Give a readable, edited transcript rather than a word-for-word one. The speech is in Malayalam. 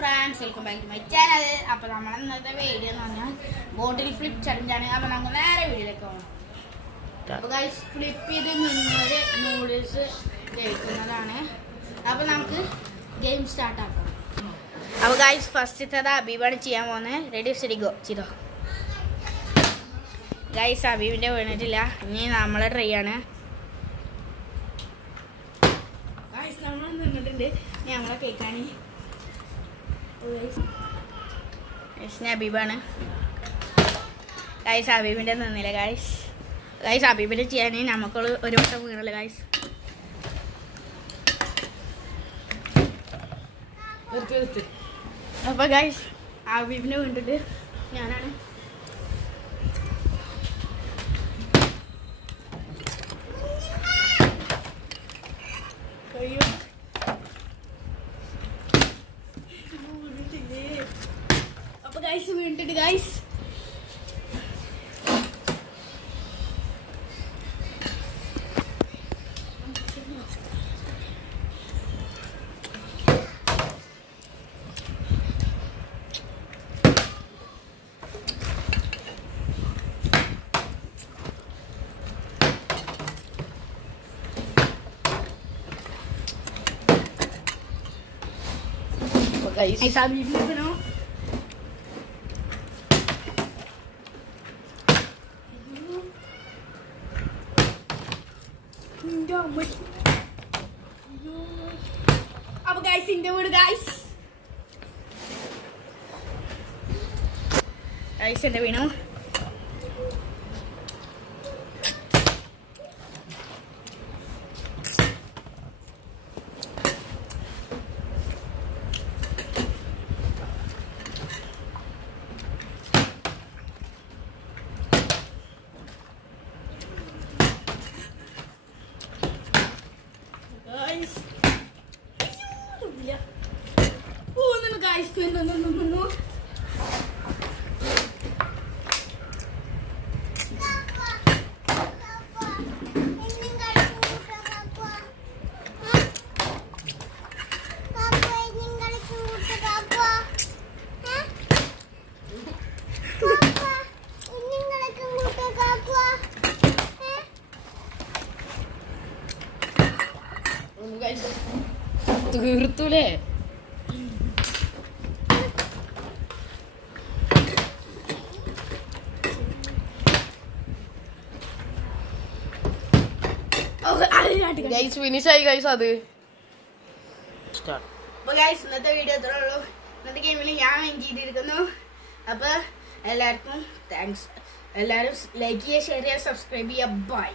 friends, welcome back to my channel. Now, we will video bottle flip challenge. Now, we will video. Guys, flip noodles. Now, we game start. Now, guys, first we will ready, steady, go. Guys, we will try. Guys, we will cake. Snappy banana. Guys, happy been done, guys. Guys, happy been a chain. I'm a color or guys. Guys, I've been doing today. Guys, we entered, guys. Guys, I saw you know. Up guys, in the wood, guys. Guys, in the window. Guys. Oh, no, guys. No. Guys, turtule. Guys, finish ആയി guys അത് start. അപ്പോൾ guys, ഇന്നത്തെ വീഡിയോ ഇത്രയുള്ളൂ. ഇന്നത്തെ ഗെയിമിൽ ഞാൻ വിൻ ചെയ്തിരിക്കുന്നു. അപ്പോൾ എല്ലാവർക്കും താങ്ക്സ്. എല്ലാവരും ലൈക്ക് ചെയ്യുക, ഷെയർ ചെയ്യുക, സബ്സ്ക്രൈബ് ചെയ്യുക. ബൈ.